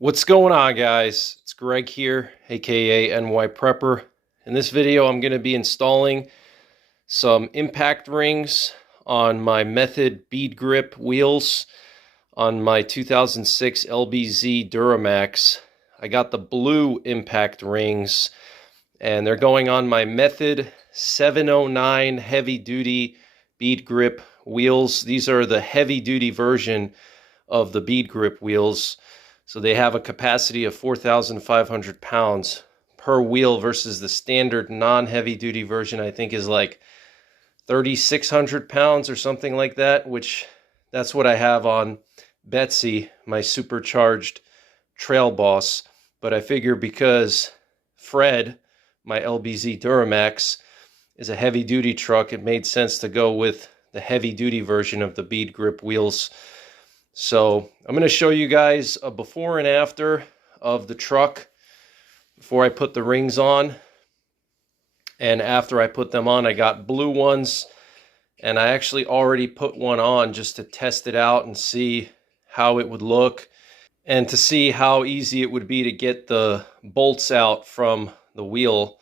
What's going on, guys? It's Greg here, aka NYPrepper. In this video, I'm going to be installing some impact rings on my Method bead grip wheels on my 2006 LBZ Duramax. I got the blue impact rings, and they're going on my Method 709 heavy-duty bead grip wheels. These are the heavy-duty version of the bead grip wheels. So they have a capacity of 4,500 pounds per wheel versus the standard non-heavy duty version, I think, is like 3,600 pounds or something like that, which that's what I have on Betsy, my supercharged trail boss. But I figure because Fred, my LBZ Duramax, is a heavy duty truck, it made sense to go with the heavy duty version of the bead grip wheels. So I'm going to show you guys a before and after of the truck before I put the rings on. And after I put them on, I got blue ones, and I actually already put one on just to test it out and see how it would look and to see how easy it would be to get the bolts out from the wheel.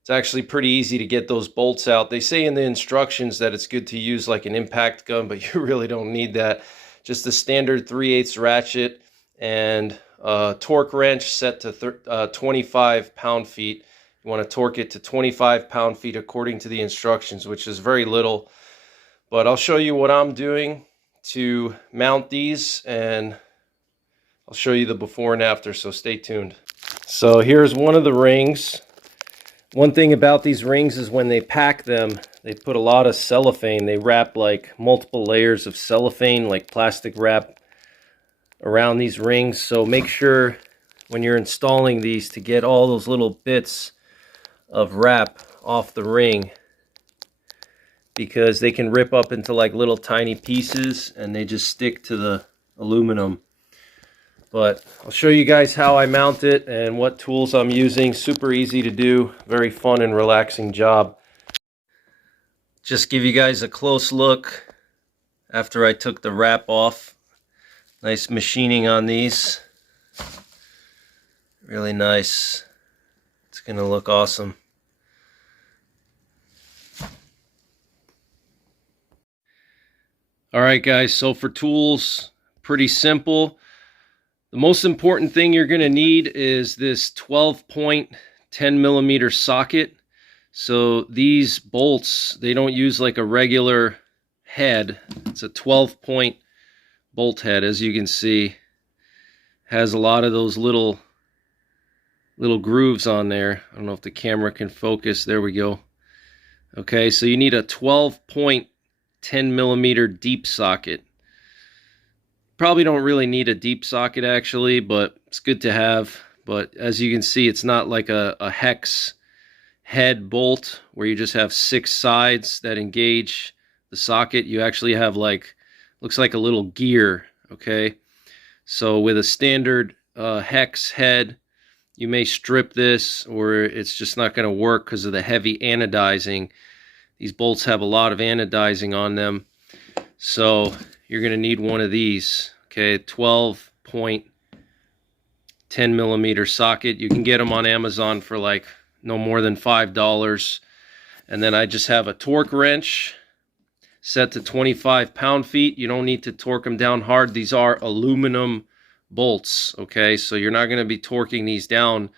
It's actually pretty easy to get those bolts out. They say in the instructions that it's good to use like an impact gun, but you really don't need that. Just a standard 3/8 ratchet and a torque wrench set to 25 pound-feet. You want to torque it to 25 pound-feet according to the instructions, which is very little. But I'll show you what I'm doing to mount these, and I'll show you the before and after, so stay tuned. So here's one of the rings. One thing about these rings is when they pack them, they put a lot of cellophane. They wrap like multiple layers of cellophane, like plastic wrap, around these rings. So make sure when you're installing these to get all those little bits of wrap off the ring, because they can rip up into like little tiny pieces and they just stick to the aluminum. But I'll show you guys how I mount it and what tools I'm using. Super easy to do, very fun and relaxing job. Just give you guys a close look after I took the wrap off. Nice machining on these. Really nice. It's gonna look awesome. Alright guys, so for tools, pretty simple. The most important thing you're going to need is this 12-point 10mm socket. So these bolts, they don't use like a regular head. It's a 12-point bolt head, as you can see. Has a lot of those little grooves on there. I don't know if the camera can focus. There we go. Okay, so you need a 12-point 10mm deep socket. Probably don't really need a deep socket actually, but it's good to have. But as you can see, it's not like a hex head bolt where you just have 6 sides that engage the socket. You actually have like, looks like a little gear, okay? So with a standard hex head, you may strip this, or it's just not going to work because of the heavy anodizing. These bolts have a lot of anodizing on them. So you're going to need one of these, okay? 12-point 10mm socket. You can get them on Amazon for like no more than $5. And then I just have a torque wrench set to 25 pound-feet. You don't need to torque them down hard. These are aluminum bolts, okay? So you're not going to be torquing these down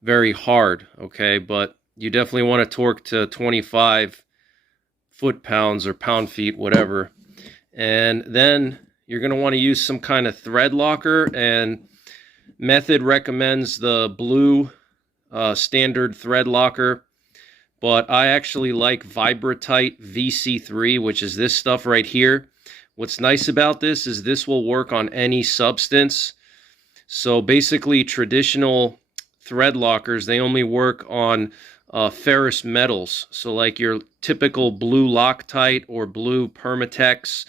very hard, okay? But you definitely want to torque to 25 foot-pounds or pound-feet, whatever. And then you're going to want to use some kind of thread locker, and Method recommends the blue standard thread locker, but I actually like Vibratite VC3, which is this stuff right here. What's nice about this is this will work on any substance. So basically traditional thread lockers, they only work on ferrous metals. So like your typical blue Loctite or blue Permatex,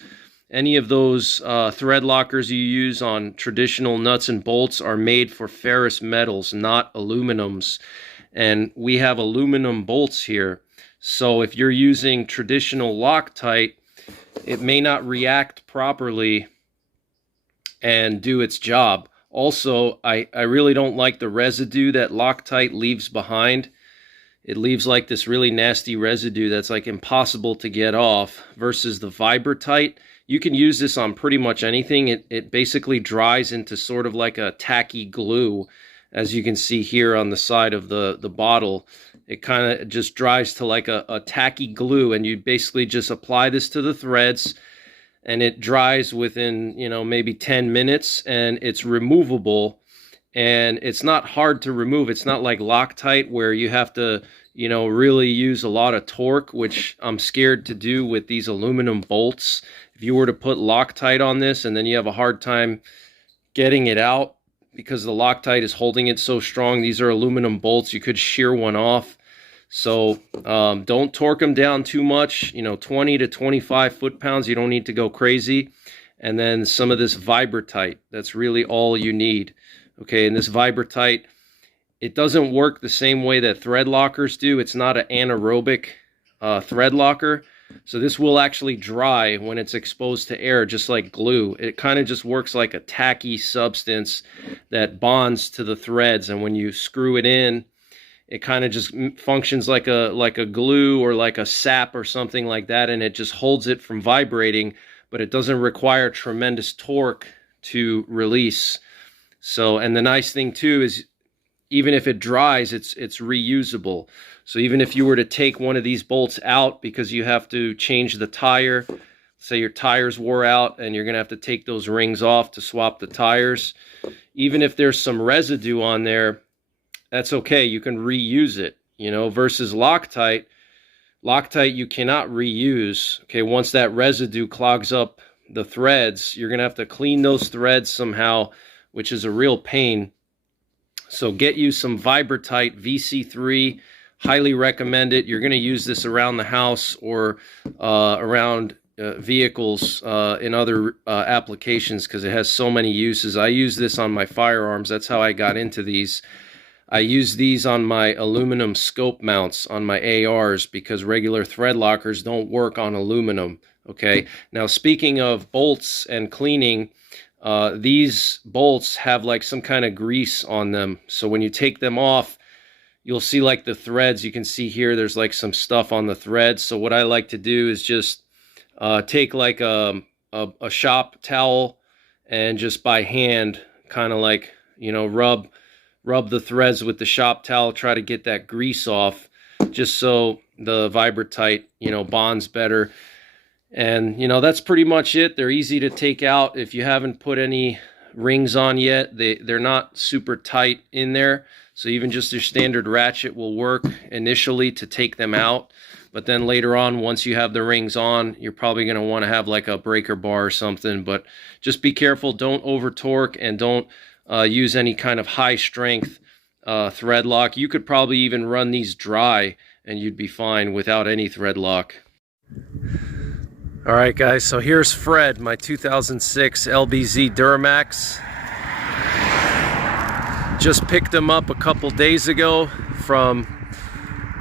any of those thread lockers you use on traditional nuts and bolts are made for ferrous metals, not aluminums. And we have aluminum bolts here. So if you're using traditional Loctite, it may not react properly and do its job. Also, I really don't like the residue that Loctite leaves behind. It leaves like this really nasty residue that's like impossible to get off, versus the Vibrotite. You can use this on pretty much anything. It basically dries into sort of like a tacky glue, as you can see here on the side of the bottle. It kind of just dries to like a tacky glue, and you basically just apply this to the threads, and it dries within, you know, maybe 10 minutes, and it's removable. And it's not hard to remove. It's not like Loctite where you have to, you know, really use a lot of torque, which I'm scared to do with these aluminum bolts. If you were to put Loctite on this and then you have a hard time getting it out because the Loctite is holding it so strong, these are aluminum bolts, you could shear one off. So don't torque them down too much, you know, 20 to 25 foot-pounds. You don't need to go crazy. And then some of this Vibrotite, that's really all you need. Okay, and this Vibrotite, it doesn't work the same way that thread lockers do. It's not an anaerobic thread locker. So this will actually dry when it's exposed to air, just like glue. It kind of just works like a tacky substance that bonds to the threads. And when you screw it in, it kind of just functions like a glue or like a sap or something like that. And it just holds it from vibrating, but it doesn't require tremendous torque to release. So, and the nice thing too is even if it dries, it's reusable. So even if you were to take one of these bolts out because you have to change the tire, say your tires wore out and you're going to have to take those rings off to swap the tires, even if there's some residue on there, that's okay. You can reuse it, you know, versus Loctite. Loctite you cannot reuse. Okay, once that residue clogs up the threads, you're going to have to clean those threads somehow, which is a real pain. So get you some Vibrotite VC3. Highly recommend it. You're going to use this around the house or around vehicles in other applications because it has so many uses. I use this on my firearms. That's how I got into these. I use these on my aluminum scope mounts on my ARs because regular thread lockers don't work on aluminum. Okay. Now, speaking of bolts and cleaning, these bolts have like some kind of grease on them. So when you take them off, you'll see like the threads. You can see here, there's like some stuff on the threads. So what I like to do is just take like a shop towel and just by hand kind of like, you know, rub the threads with the shop towel, try to get that grease off just so the Vibrotite, you know, bonds better. And, you know, that's pretty much it. They're easy to take out. If you haven't put any rings on yet, they're not super tight in there. So even just your standard ratchet will work initially to take them out. But then later on, once you have the rings on, you're probably going to want to have like a breaker bar or something. But just be careful. Don't over torque and don't use any kind of high strength thread lock. You could probably even run these dry and you'd be fine without any thread lock. All right, guys, so here's Fred, my 2006 LBZ Duramax. Just picked him up a couple days ago from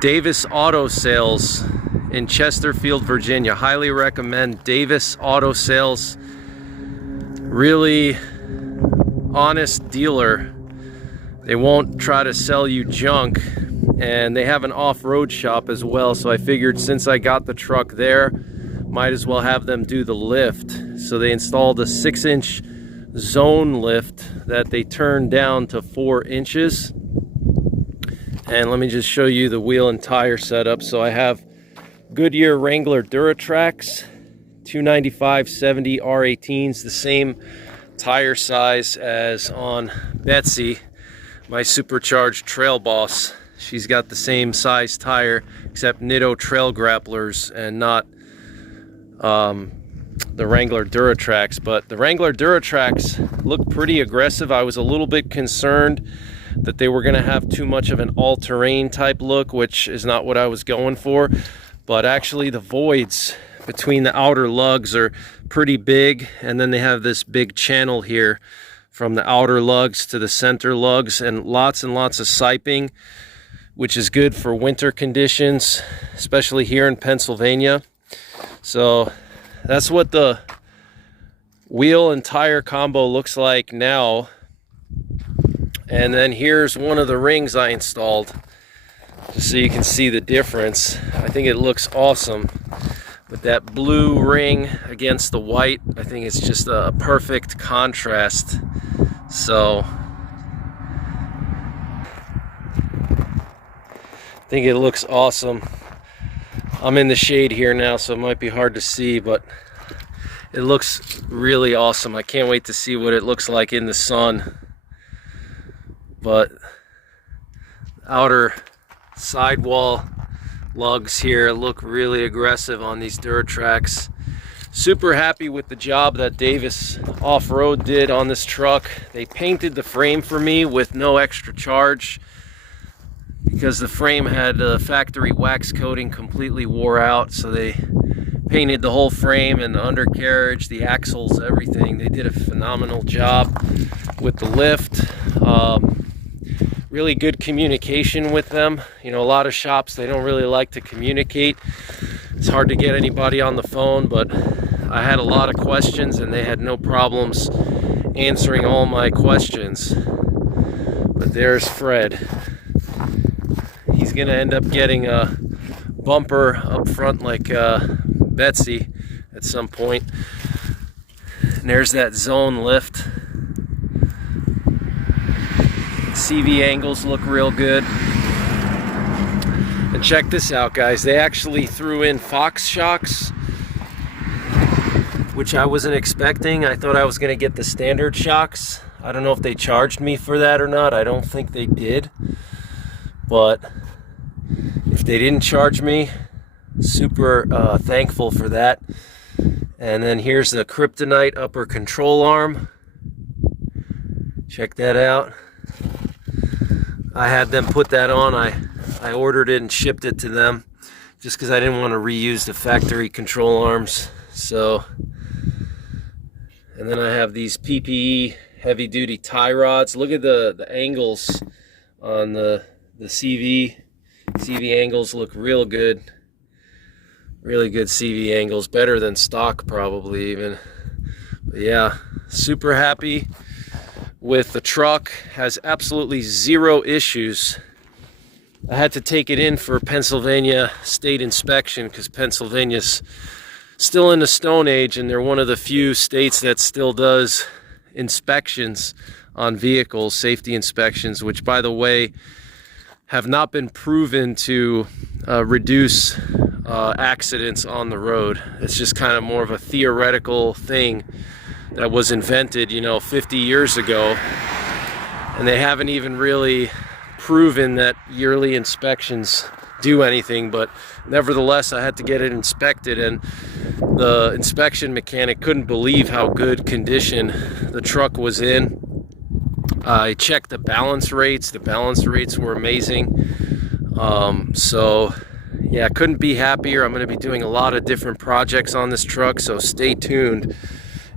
Davis Auto Sales in Chesterfield, Virginia. Highly recommend Davis Auto Sales. Really honest dealer. They won't try to sell you junk, and they have an off-road shop as well. So I figured since I got the truck there, might as well have them do the lift. So they installed a 6-inch zone lift that they turned down to 4 inches. And let me just show you the wheel and tire setup. So I have Goodyear Wrangler Duratrax 295/70 R18s, the same tire size as on Betsy, my supercharged Trail Boss. She's got the same size tire except Nitto Trail Grapplers and not the Wrangler Duratrax. But the Wrangler Duratrax looked pretty aggressive. I was a little bit concerned that they were going to have too much of an all-terrain type look, which is not what I was going for. But actually the voids between the outer lugs are pretty big, and then they have this big channel here from the outer lugs to the center lugs, and lots of siping, which is good for winter conditions, especially here in Pennsylvania. So that's what the wheel and tire combo looks like now. And then here's one of the rings I installed, just so you can see the difference. I think it looks awesome with that blue ring against the white. I think it's just a perfect contrast. So I think it looks awesome. I'm in the shade here now, so it might be hard to see, but it looks really awesome. I can't wait to see what it looks like in the sun. But outer sidewall lugs here look really aggressive on these Duratrax. Super happy with the job that Davis Off-Road did on this truck. They painted the frame for me with no extra charge, because the frame had a factory wax coating completely wore out, so they painted the whole frame and the undercarriage, the axles, everything. They did a phenomenal job with the lift. Really good communication with them. You know, a lot of shops, they don't really like to communicate. It's hard to get anybody on the phone, but I had a lot of questions and they had no problems answering all my questions. But there's Fred. He's gonna end up getting a bumper up front like Betsy at some point. And there's that zone lift. CV angles look real good. And check this out, guys. They actually threw in Fox shocks, which I wasn't expecting. I thought I was gonna get the standard shocks. I don't know if they charged me for that or not. I don't think they did. But if they didn't charge me, super thankful for that. And then here's the Kryptonite upper control arm. Check that out. I had them put that on. I ordered it and shipped it to them just because I didn't want to reuse the factory control arms. So, and then I have these PPE heavy duty tie rods. Look at the angles on the CV. CV angles look real good. Really good CV angles, better than stock probably even. But yeah, super happy with the truck. Has absolutely zero issues. I had to take it in for Pennsylvania state inspection because Pennsylvania's still in the Stone Age, and they're one of the few states that still does inspections on vehicles, safety inspections, which, by the way, have not been proven to reduce accidents on the road. It's just kind of more of a theoretical thing that was invented, 50 years ago, and they haven't even really proven that yearly inspections do anything. But nevertheless, I had to get it inspected, and the inspection mechanic couldn't believe how good condition the truck was in. I checked the balance rates. The balance rates were amazing. So yeah, couldn't be happier. I'm going to be doing a lot of different projects on this truck, so stay tuned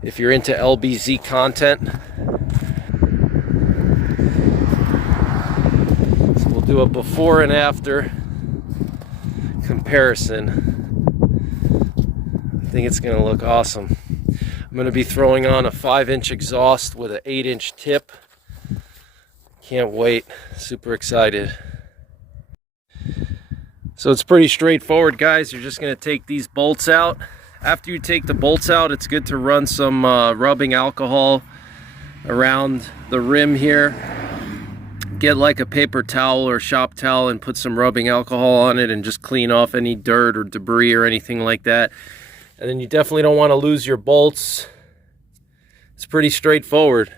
if you're into LBZ content. So we'll do a before and after comparison. I think it's going to look awesome. I'm going to be throwing on a 5-inch exhaust with an 8-inch tip. Can't wait. Super excited. So it's pretty straightforward, guys. You're just going to take these bolts out. After you take the bolts out, it's good to run some rubbing alcohol around the rim here. Get like a paper towel or shop towel and put some rubbing alcohol on it and just clean off any dirt or debris or anything like that. And then you definitely don't want to lose your bolts. It's pretty straightforward.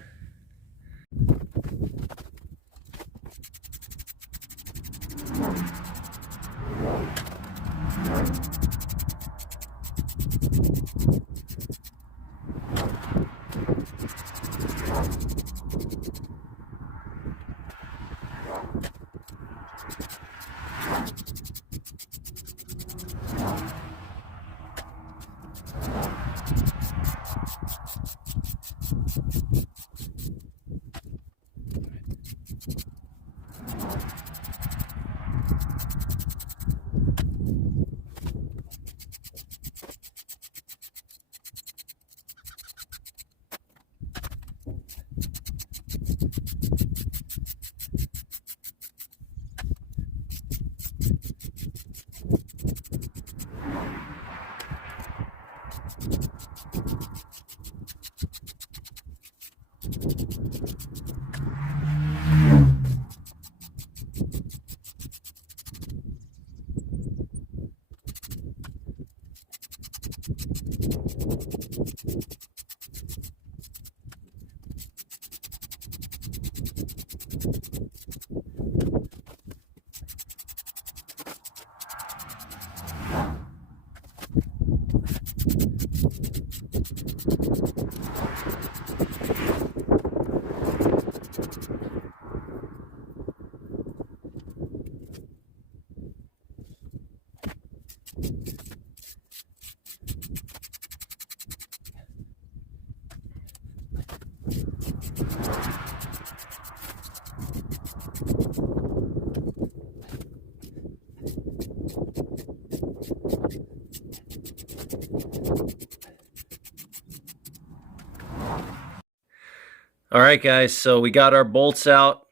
All right, guys, so we got our bolts out,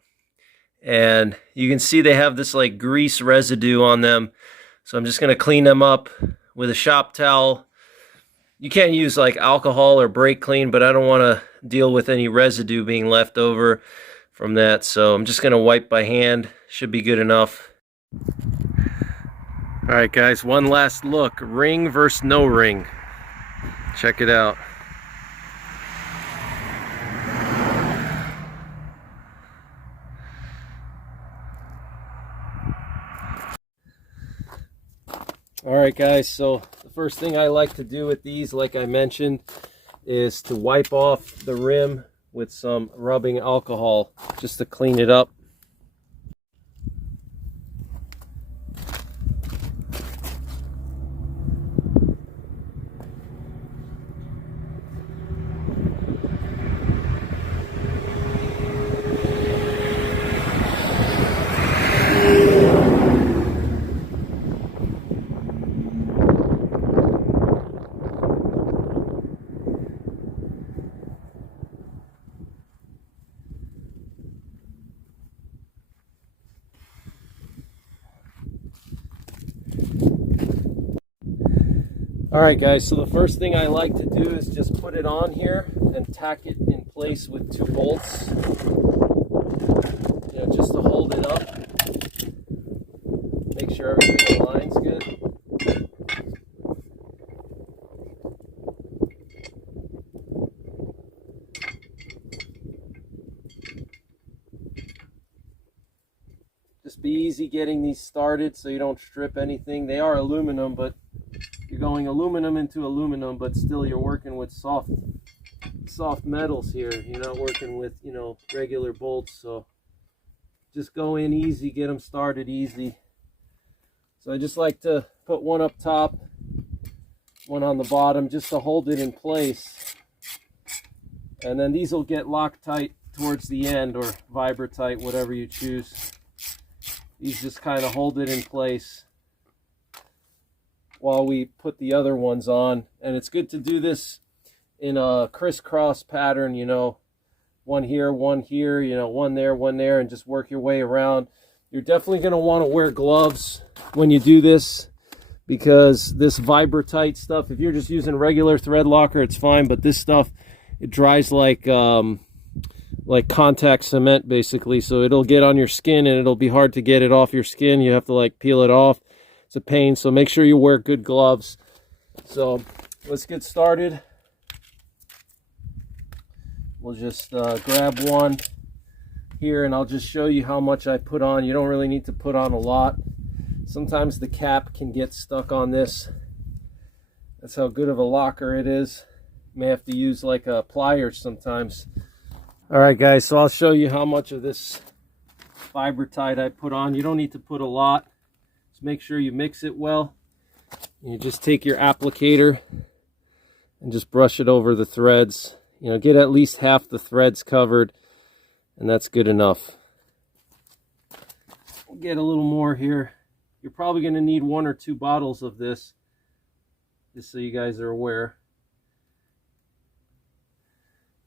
and you can see they have this like grease residue on them. So I'm just going to clean them up with a shop towel. You can't use like alcohol or brake clean, but I don't want to deal with any residue being left over from that. So I'm just going to wipe by hand. Should be good enough. All right, guys, one last look. Ring versus no ring. Check it out. Alright guys, so the first thing I like to do with these, like I mentioned, is to wipe off the rim with some rubbing alcohol just to clean it up. Alright guys, so the first thing I like to do is just put it on here and tack it in place with 2 bolts, just to hold it up. Make sure everything aligns good. Just be easy getting these started so you don't strip anything. They are aluminum, but you're going aluminum into aluminum, but still you're working with soft metals here. You're not working with, regular bolts. So just go in easy, get them started easy. So I just like to put one up top, one on the bottom, just to hold it in place. And then these will get Loctite towards the end, or Vibratight, whatever you choose. These just kind of hold it in place while we put the other ones on. And it's good to do this in a crisscross pattern, one here, one there, and just work your way around. You're definitely going to want to wear gloves when you do this, because this Vibratight stuff, if you're just using regular thread locker, it's fine, but this stuff, it dries like contact cement basically, so it'll get on your skin and it'll be hard to get it off your skin. You have to like peel it off. It's a pain, so make sure you wear good gloves. So let's get started. We'll just grab one here, and I'll just show you how much I put on. You don't really need to put on a lot. Sometimes the cap can get stuck on this. That's how good of a locker it is. You may have to use like a pliers sometimes. All right guys, so I'll show you how much of this Vibratight I put on. You don't need to put a lot. Make sure you mix it well. You just take your applicator and just brush it over the threads. Get at least half the threads covered, and that's good enough. We'll get a little more here. You're probably going to need 1 or 2 bottles of this, just so you guys are aware.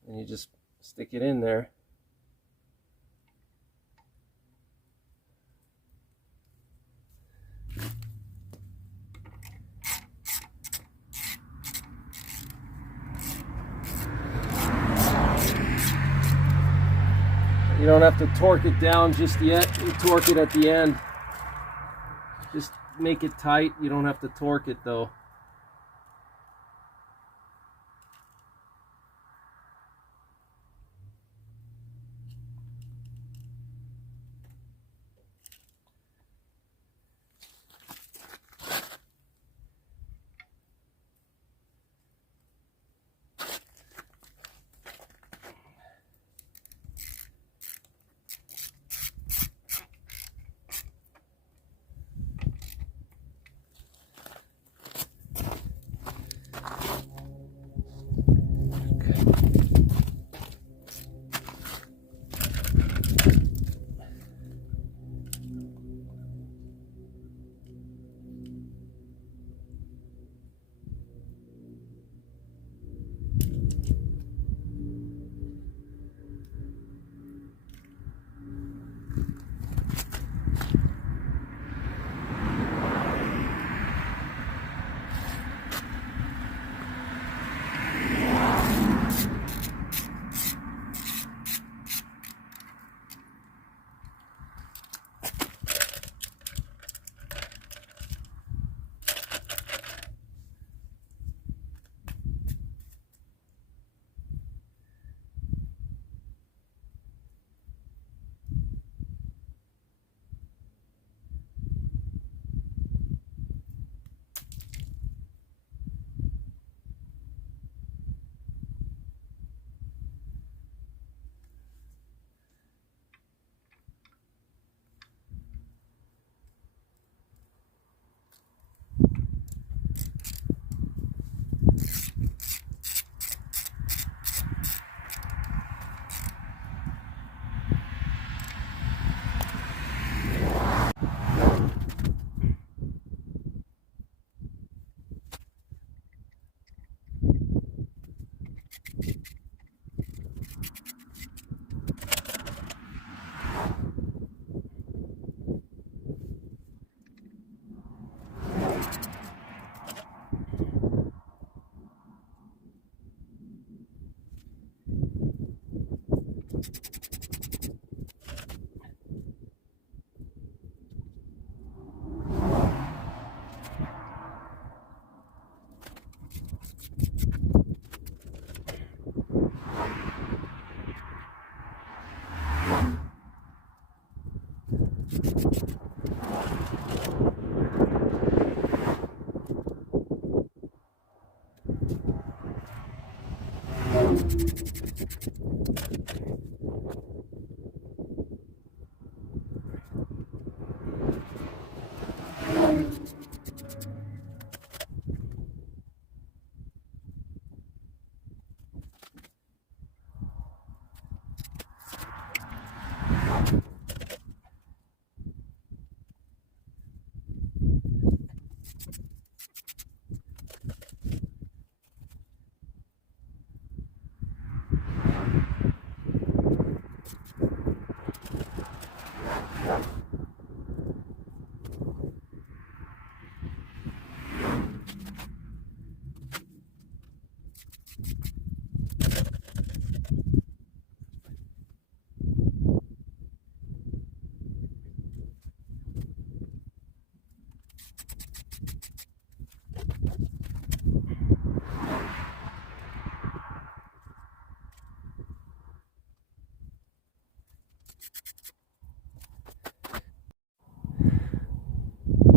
And you just stick it in there. You don't have to torque it down just yet. You torque it at the end. Just make it tight. You don't have to torque it though.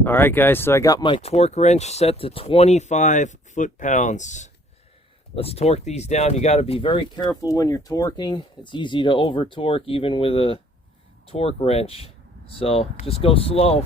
All right, guys, so I got my torque wrench set to 25 foot-pounds. Let's torque these down. You got to be very careful when you're torquing. It's easy to over torque even with a torque wrench. So just go slow.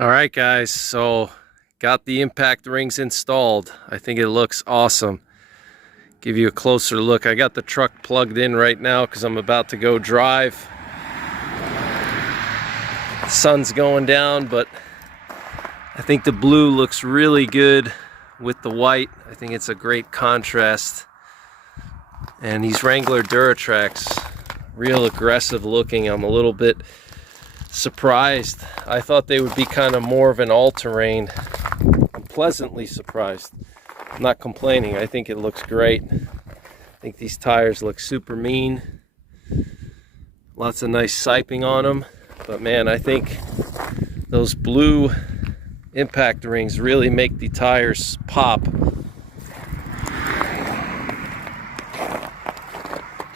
All right, guys, so got the impact rings installed. I think it looks awesome. Give you a closer look. I got the truck plugged in right now because I'm about to go drive. The sun's going down, but I think the blue looks really good with the white. I think it's a great contrast. And these Wrangler Duramax, real aggressive looking. I'm a little bit surprised. I thought they would be kind of more of an all-terrain. I'm pleasantly surprised. I'm not complaining. I think it looks great. I think these tires look super mean. Lots of nice siping on them. But man, I think those blue impact rings really make the tires pop.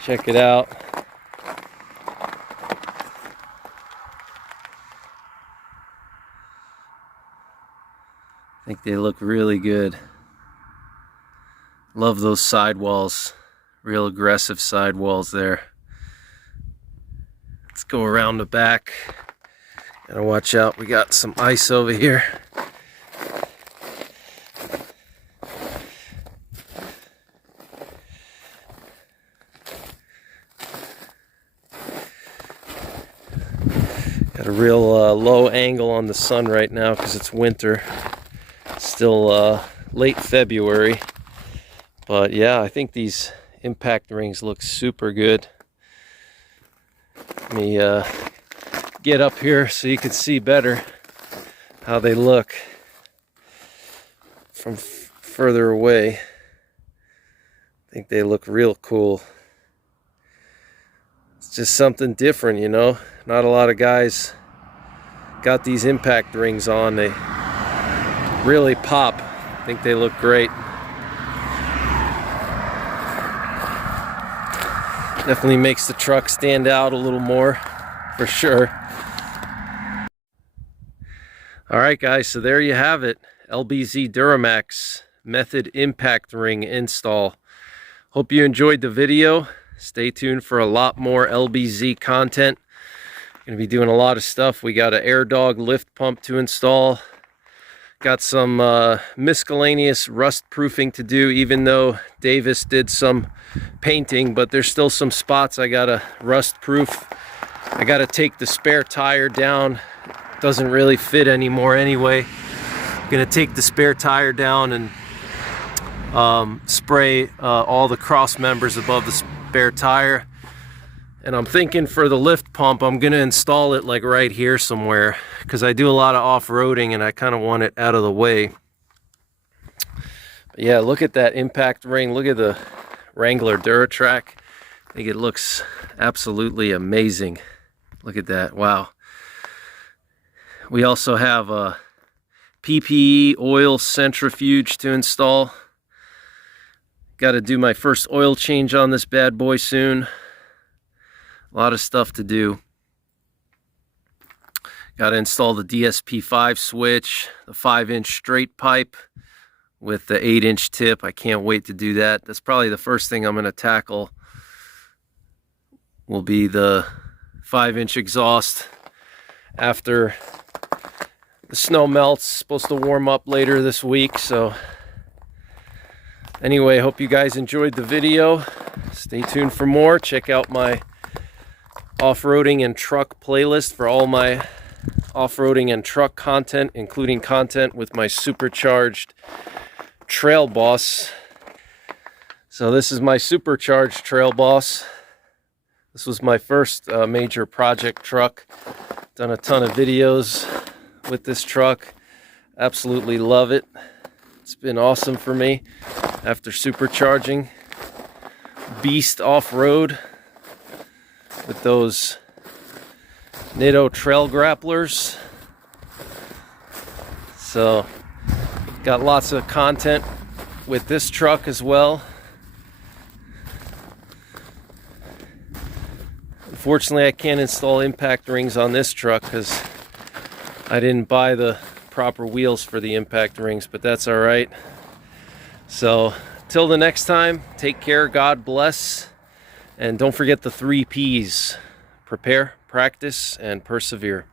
Check it out. I think they look really good. Love those sidewalls. Real aggressive sidewalls there. Let's go around the back. Gotta watch out, we got some ice over here. Got a real low angle on the sun right now because it's winter. Still late February. But yeah, I think these impact rings look super good. Let me get up here so you can see better how they look from further away. I think they look real cool. It's just something different, you know. Not a lot of guys got these impact rings on. They really pop. I think they look great. Definitely makes the truck stand out a little more, for sure. All right, guys, so there you have it. LBZ Duramax method impact ring install. Hope you enjoyed the video. Stay tuned for a lot more LBZ content. Gonna be doing a lot of stuff. We got an air dog lift pump to install. Got some miscellaneous rust proofing to do, even though Davis did some painting, but there's still some spots I gotta rust proof. I gotta take the spare tire down. It doesn't really fit anymore anyway. I'm gonna take the spare tire down and spray all the cross members above the spare tire. And I'm thinking for the lift pump, I'm gonna install it like right here somewhere because I do a lot of off-roading and I kind of want it out of the way. But yeah, look at that impact ring. Look at the Wrangler Duramax. I think it looks absolutely amazing. Look at that, wow. We also have a PPE oil centrifuge to install. Got to do my first oil change on this bad boy soon. A lot of stuff to do. Got to install the DSP5 switch, the 5-inch straight pipe with the 8-inch tip. I can't wait to do that. That's probably the first thing I'm going to tackle. Will be the 5-inch exhaust after the snow melts. Supposed to warm up later this week. So anyway, hope you guys enjoyed the video. Stay tuned for more. Check out my off-roading and truck playlist for all my off-roading and truck content, including content with my supercharged Trail Boss. So this is my supercharged Trail Boss. This was my first major project truck. Done a ton of videos with this truck. Absolutely love it. It's been awesome for me after supercharging. Beast off-road with those Nitto trail grapplers. So got lots of content with this truck as well. Unfortunately, I can't install impact rings on this truck because I didn't buy the proper wheels for the impact rings, but that's all right. So till the next time, take care, God bless, and don't forget the 3 P's: prepare, practice, and persevere.